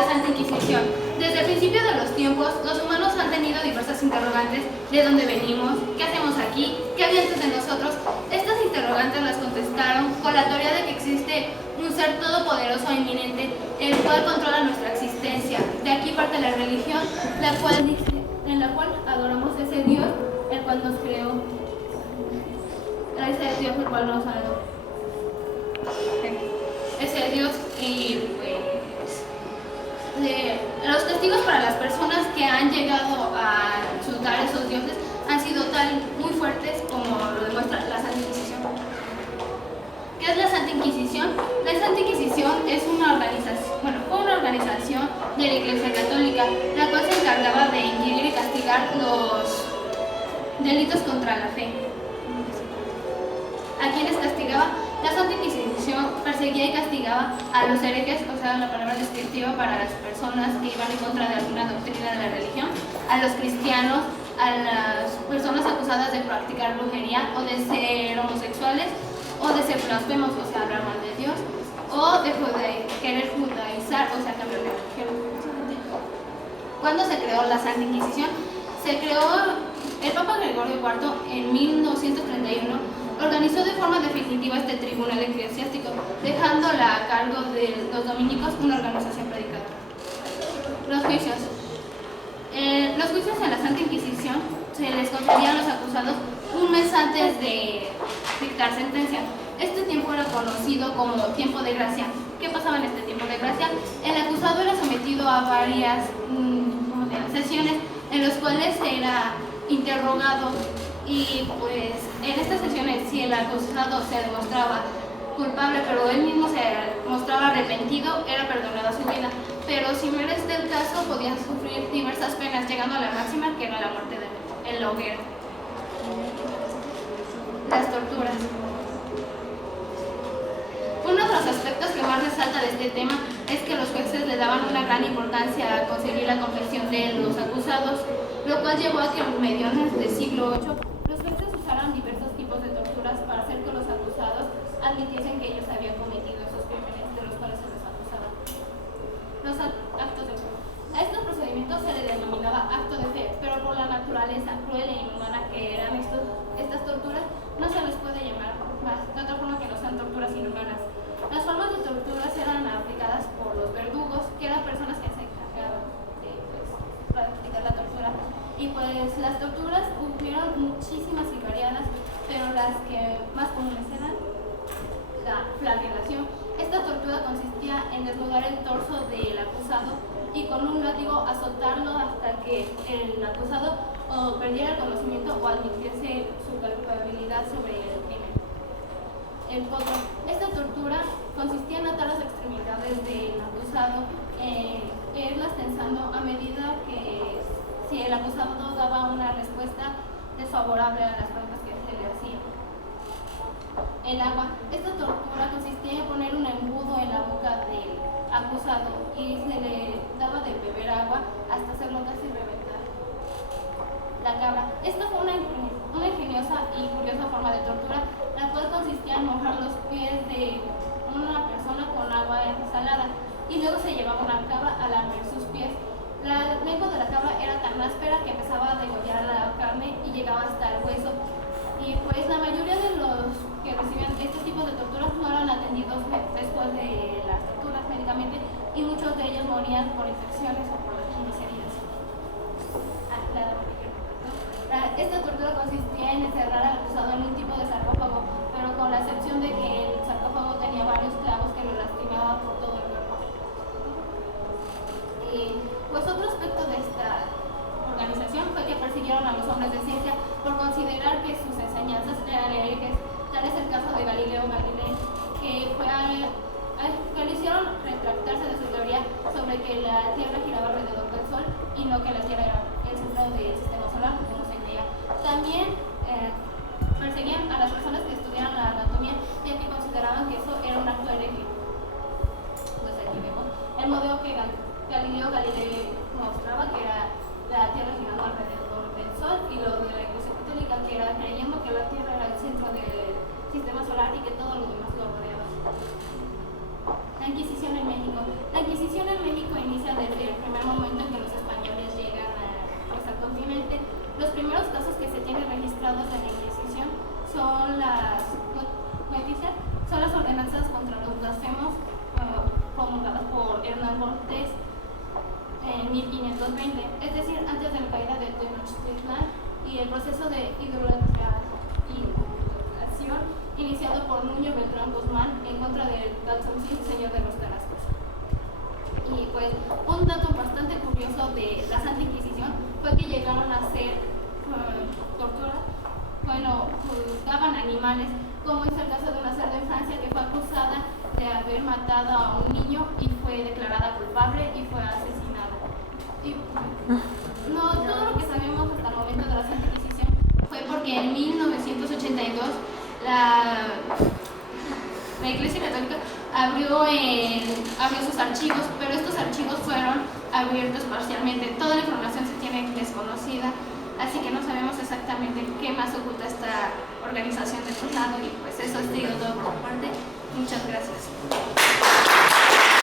la Santa Inquisición. Desde el principio de los tiempos, los humanos han tenido diversas interrogantes: ¿de dónde venimos? ¿Qué hacemos aquí? ¿Qué había antes de nosotros? Estas interrogantes las contestaron con la teoría de que existe un ser todopoderoso e inminente, el cual controla nuestra existencia. De aquí parte la religión, en la cual adoramos a ese Dios, el cual nos creó. A ese Dios el cual nos adoró. Ese Dios, y pues los testigos para las personas que han llegado a insultar a esos dioses han sido muy fuertes como lo demuestra la Santa Inquisición. ¿Qué es la Santa Inquisición? La Santa Inquisición es fue una organización de la Iglesia Católica, la cual se encargaba de inquirir y castigar los delitos contra la fe. ¿A quiénes castigaba? La Santa Inquisición perseguía y castigaba a los herejes, o sea, la palabra descriptiva para las personas que iban en contra de alguna doctrina de la religión, a los cristianos, a las personas acusadas de practicar brujería o de ser homosexuales o de ser blasfemos, o sea, hablar mal de Dios, o de querer judaizar, o sea, cambiar de religión. ¿Cuándo se creó la Santa Inquisición? Se creó el Papa Gregorio IV en 1931. Organizó de forma definitiva este tribunal eclesiástico, dejándola a cargo de los dominicos, una organización predicadora. Los juicios. Los juicios en la Santa Inquisición se les concedían a los acusados un mes antes de dictar sentencia. Este tiempo era conocido como tiempo de gracia. ¿Qué pasaba en este tiempo de gracia? El acusado era sometido a varias sesiones en las cuales era interrogado, y pues en estas sesiones, si el acusado se demostraba culpable pero él mismo se mostraba arrepentido, era perdonada su vida. Pero si no era este el caso, podía sufrir diversas penas, llegando a la máxima, que era la muerte en la hoguera. Las torturas. Uno de los aspectos que más resalta de este tema es que los jueces le daban una gran importancia a conseguir la confesión de los acusados, lo cual llevó a que en mediados del siglo VIII los jueces usaran diversos tipos de torturas para hacer que los acusados admitiesen que ellos habían cometido esos crímenes de los cuales se les acusaba. Los actos de fe. A estos procedimientos se les denominaba acto de fe, pero por la naturaleza cruel e inhumana que eran estas torturas, no se les puede llamar más de otra forma que no sean torturas inhumanas. Las formas de torturas eran aplicadas por los verdugos, que eran personas que se encargaban de practicar la tortura. Y pues las torturas hubieron muchísimas y variadas, pero las que más comunes eran la flagelación. Esta tortura consistía en desnudar el torso del acusado y con un látigo azotarlo hasta que el acusado o perdiera el conocimiento o admitiese su culpabilidad sobre el crimen. El potro. Esta tortura consistía en atar las extremidades del acusado, irlas tensando a medida que si el acusado daba una respuesta desfavorable a las preguntas que se le hacían. El agua. Esta tortura consistía en poner un embudo en la boca del acusado y se le daba de beber agua hasta hacerlo casi reventar. La cabra. Esta fue una ingeniosa y curiosa forma de tortura, la cual consistía en mojar los pies de una persona con agua salada y luego se llevaba una cabra a lamer sus pies. La lengua de la cabra era tan áspera que empezaba a degollar la carne y llegaba hasta el hueso. Y pues la mayoría de los que recibían este tipo de torturas no eran atendidos después de las torturas médicamente, y muchos de ellos morían por infecciones o por las mismas heridas. Esta tortura consistía en encerrar al acusado en un tipo de sarcófago, pero con la excepción de que el sarcófago tenía varios clavos que lo lastimaban por todo el cuerpo. Pues otro aspecto de esta organización fue que persiguieron a los hombres de ciencia por considerar que sus enseñanzas eran herejes. Tal es el caso de Galileo Galilei, que le hicieron retractarse de su teoría sobre que la Tierra giraba alrededor del Sol y no que la Tierra era el centro del sistema solar, como se creía. También perseguían a las personas que estudiaran la anatomía, ya que consideraban que eso era un acto hereje. Pues aquí vemos el modelo que Galileo Galilei mostraba, que era la Tierra girando alrededor del Sol, y lo de la Iglesia Católica, que era creyendo que la Tierra era el centro del sistema solar y que todo lo demás lo rodeaba. La Inquisición en México. La Inquisición en México inicia en 1520, es decir, antes de la caída de Tenochtitlan y el proceso de hidroxilación iniciado por Nuño Beltrán Guzmán en contra del Calzoncín, señor de los Tarascos. Y pues un dato bastante curioso de la Santa Inquisición fue que llegaron a hacer tortura, juzgaban animales, como es el caso de una cerda en Francia que fue acusada de haber matado a un niño y fue declarada culpable y fue asesinada. Y no todo lo que sabemos hasta el momento de la Santa Inquisición fue porque en 1982 la Iglesia Católica abrió sus archivos, pero estos archivos fueron abiertos parcialmente. Toda la información se tiene desconocida, así que no sabemos exactamente qué más oculta esta organización del Estado, y pues eso ha sido todo por mi parte. Muchas gracias.